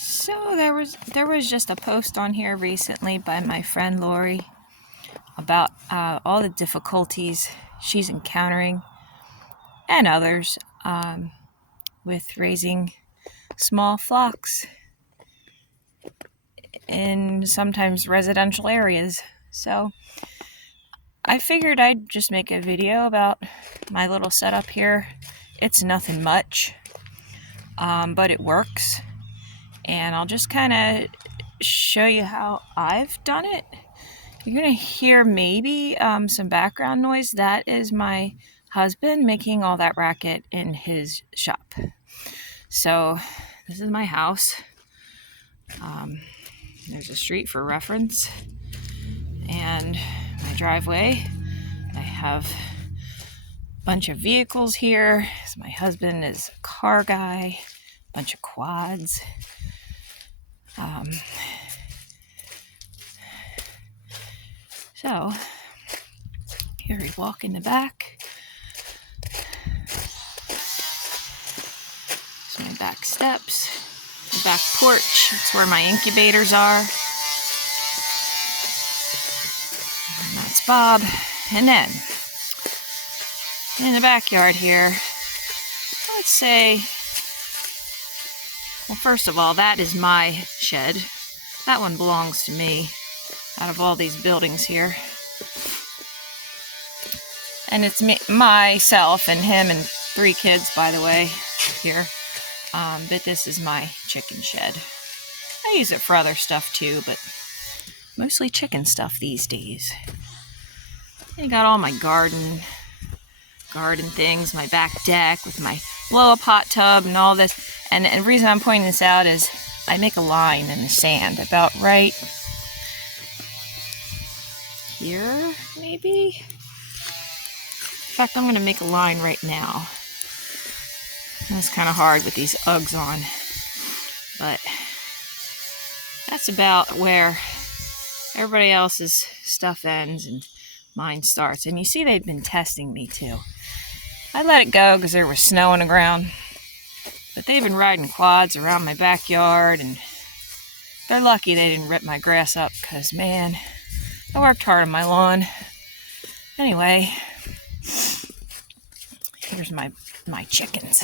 So there was just a post on here recently by my friend Lori about all the difficulties she's encountering and others with raising small flocks in sometimes residential areas. So I figured I'd just make a video about my little setup here. It's nothing much, but it works. And I'll just kind of show you how I've done it. You're going to hear maybe some background noise. That is my husband making all that racket in his shop. So this is my house. There's a street for reference. And my driveway. I have a bunch of vehicles here. So my husband is a car guy. A bunch of quads. So here we walk in the back. It's my back steps, the back porch. That's where my incubators are. And that's Bob. And then in the backyard here, let's say, well, first of all, that is my shed. That one belongs to me out of all these buildings here. And it's me, myself and him and 3 kids, by the way, here. But this is my chicken shed. I use it for other stuff too, but mostly chicken stuff these days. And you got all my garden things, my back deck with my blow-up hot tub and all this. And the reason I'm pointing this out is I make a line in the sand about right here, maybe? In fact, I'm going to make a line right now. It's kind of hard with these Uggs on. But that's about where everybody else's stuff ends and mine starts. And you see they've been testing me too. I let it go because there was snow on the ground. But they've been riding quads around my backyard, and they're lucky they didn't rip my grass up because, man, I worked hard on my lawn. Anyway, here's my chickens.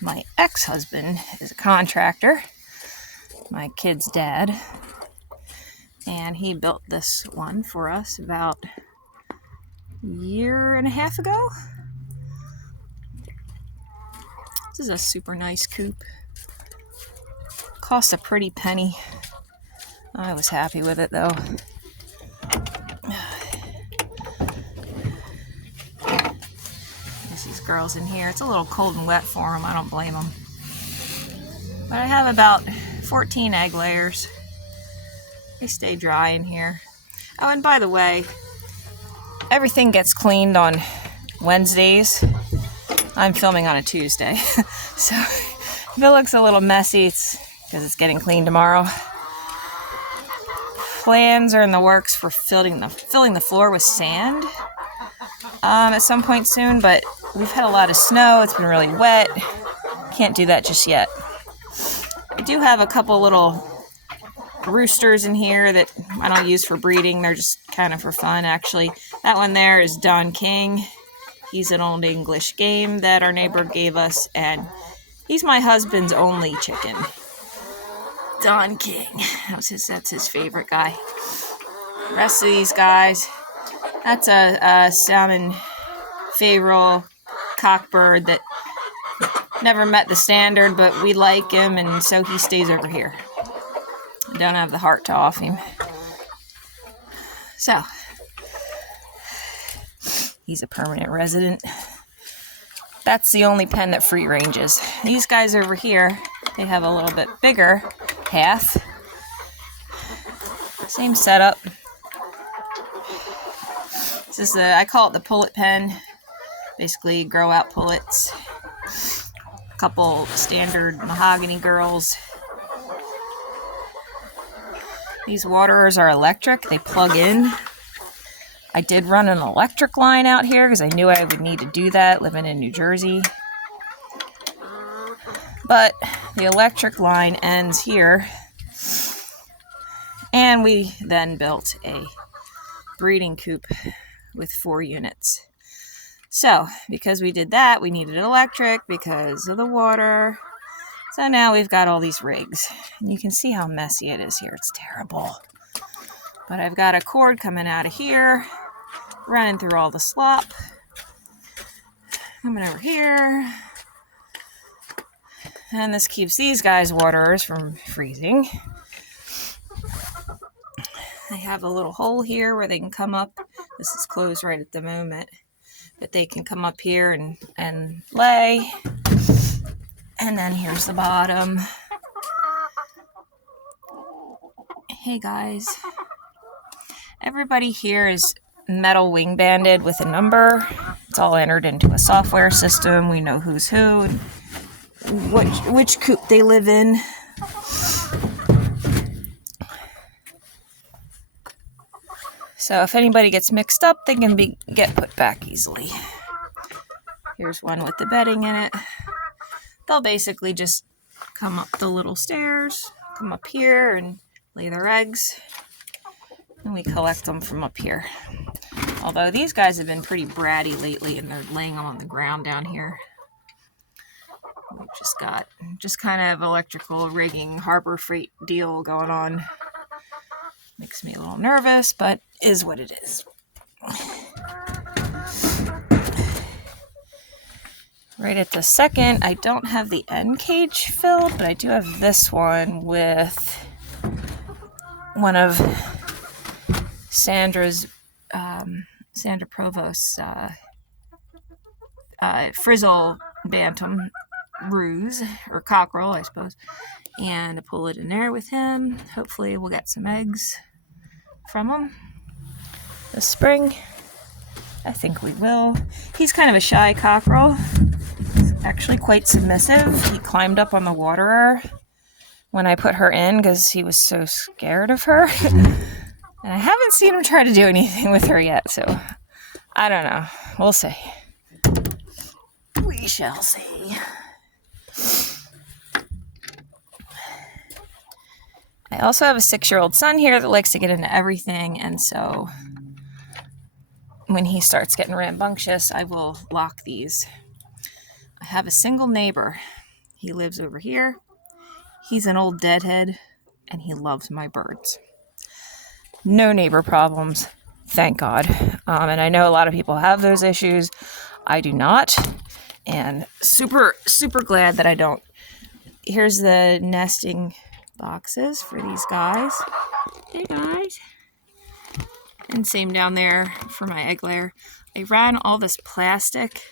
My ex-husband is a contractor, my kid's dad, and he built this one for us about a year and a half ago. This is a super nice coop. Cost a pretty penny. I was happy with it though. There's these girls in here. It's a little cold and wet for them. I don't blame them. But I have about 14 egg layers. They stay dry in here. Oh, and by the way, everything gets cleaned on Wednesdays. I'm filming on a Tuesday. So if it looks a little messy, it's because it's getting cleaned tomorrow. Plans are in the works for filling the floor with sand at some point soon, but we've had a lot of snow. It's been really wet. Can't do that just yet. I do have a couple little roosters in here that I don't use for breeding. They're just kind of for fun, actually. That one there is Don King. He's an old English game that our neighbor gave us, and he's my husband's only chicken. Don King. That's his favorite guy. The rest of these guys, that's a salmon Faverolles cockbird that never met the standard, but we like him, and so he stays over here. I don't have the heart to off him. So, he's a permanent resident. That's the only pen that free ranges. These guys over here, they have a little bit bigger path. Same setup. This is I call it the pullet pen. Basically, grow out pullets. A couple standard mahogany girls. These waterers are electric. They plug in. I did run an electric line out here because I knew I would need to do that living in New Jersey. But the electric line ends here, and we then built a breeding coop with 4 units. So because we did that, we needed electric because of the water. So now we've got all these rigs. And you can see how messy it is here. It's terrible. But I've got a cord coming out of here, running through all the slop. Coming over here. And this keeps these guys' waterers from freezing. I have a little hole here where they can come up. This is closed right at the moment. But they can come up here and lay. And then here's the bottom. Hey guys. Everybody here is metal wing banded with a number. It's all entered into a software system. We know who's who, which coop they live in. So if anybody gets mixed up, they can get put back easily. Here's one with the bedding in it. They'll basically just come up the little stairs, come up here and lay their eggs. And we collect them from up here. Although these guys have been pretty bratty lately and they're laying them on the ground down here. We've just got kind of electrical rigging Harbor Freight deal going on. Makes me a little nervous, but is what it is. Right at the second, I don't have the end cage filled, but I do have this one with one of Sandra Provost's frizzle Bantam ruse, or cockerel, I suppose. And I pull it in there with him. Hopefully we'll get some eggs from him this spring. I think we will. He's kind of a shy cockerel. He's actually quite submissive. He climbed up on the waterer when I put her in because he was so scared of her. And I haven't seen him try to do anything with her yet, so I don't know. We'll see. We shall see. I also have a 6-year-old son here that likes to get into everything, and so when he starts getting rambunctious, I will lock these. I have a single neighbor. He lives over here. He's an old deadhead, and he loves my birds. No neighbor problems, thank God. And I know a lot of people have those issues. I do not, and super, super glad that I don't. Here's the nesting boxes for these guys. Hey guys. And same down there for my egg layer. I ran all this plastic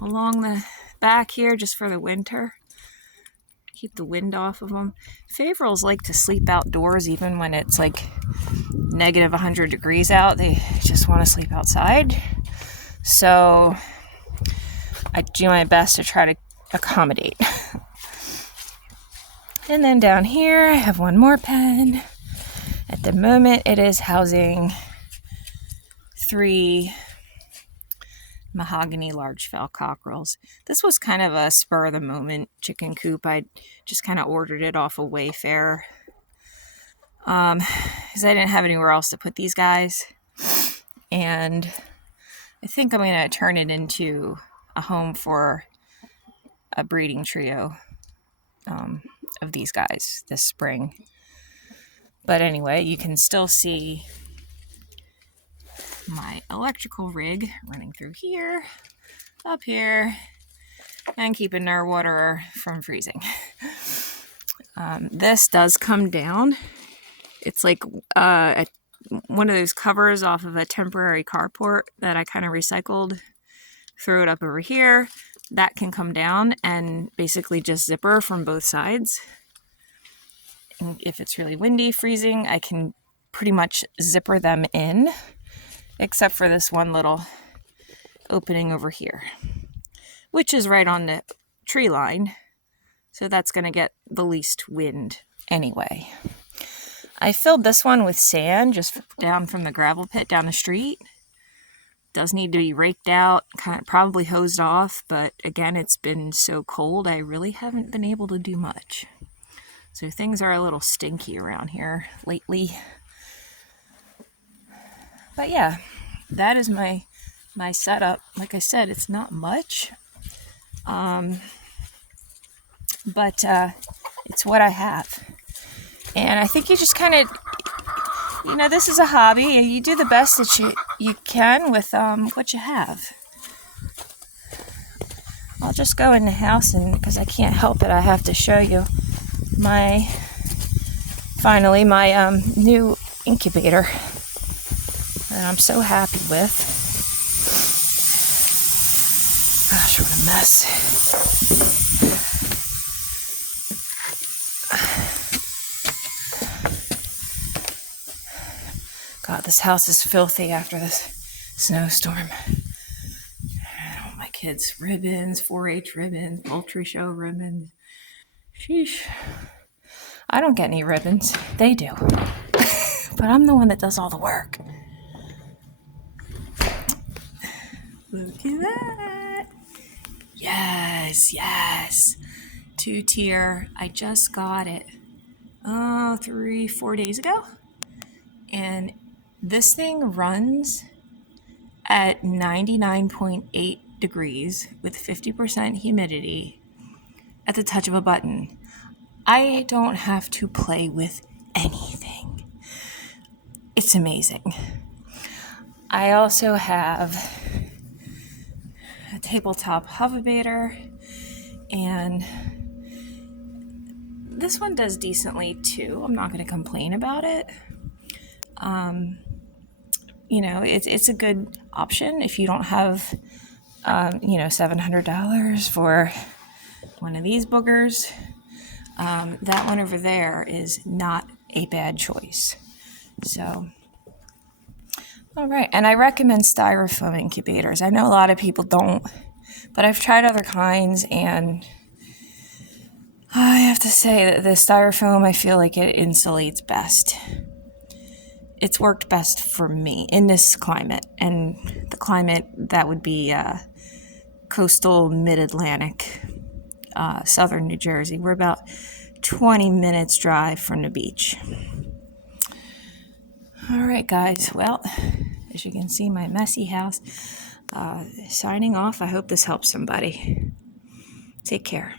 along the back here just for the winter. Keep the wind off of them. Faverolles like to sleep outdoors even when it's like negative 100 degrees out. They just want to sleep outside. So I do my best to try to accommodate. And then down here I have one more pen. At the moment it is housing 3 mahogany large fowl cockerels. This was kind of a spur of the moment chicken coop. I just kind of ordered it off of Wayfair because I didn't have anywhere else to put these guys, and I think I'm going to turn it into a home for a breeding trio of these guys this spring. But anyway, you can still see my electrical rig running through here, up here, and keeping our water from freezing. This does come down. It's like one of those covers off of a temporary carport that I kind of recycled. Throw it up over here. That can come down and basically just zipper from both sides. And if it's really windy, freezing, I can pretty much zipper them in, except for this one little opening over here, which is right on the tree line. So that's going to get the least wind anyway. I filled this one with sand just down from the gravel pit down the street. Does need to be raked out, kind of probably hosed off, but again, it's been so cold, I really haven't been able to do much. So things are a little stinky around here lately. But yeah, that is my setup. Like I said, it's not much, but it's what I have. And I think you just kind of, this is a hobby, and you do the best that you can with what you have. I'll just go in the house, and because I can't help it, I have to show you my new incubator that I'm so happy with. Gosh, what a mess. God, this house is filthy after this snowstorm. Oh, my kids' ribbons, 4-H ribbons, poultry show ribbons. Sheesh. I don't get any ribbons. They do. But I'm the one that does all the work. Look at that. Yes. 2-tier. I just got it 3-4 days ago. And this thing runs at 99.8 degrees with 50% humidity at the touch of a button. I don't have to play with anything. It's amazing. I also have a tabletop hoverbaiter, and this one does decently too. I'm not going to complain about it. It's a good option if you don't have, $700 for one of these boogers. That one over there is not a bad choice. So, all right. And I recommend styrofoam incubators. I know a lot of people don't, but I've tried other kinds, and I have to say that the styrofoam, I feel like it insulates best. It's worked best for me in this climate, and the climate that would be coastal mid-Atlantic, southern New Jersey. We're about 20 minutes drive from the beach. All right, guys. Well, as you can see, my messy house. Signing off. I hope this helps somebody. Take care.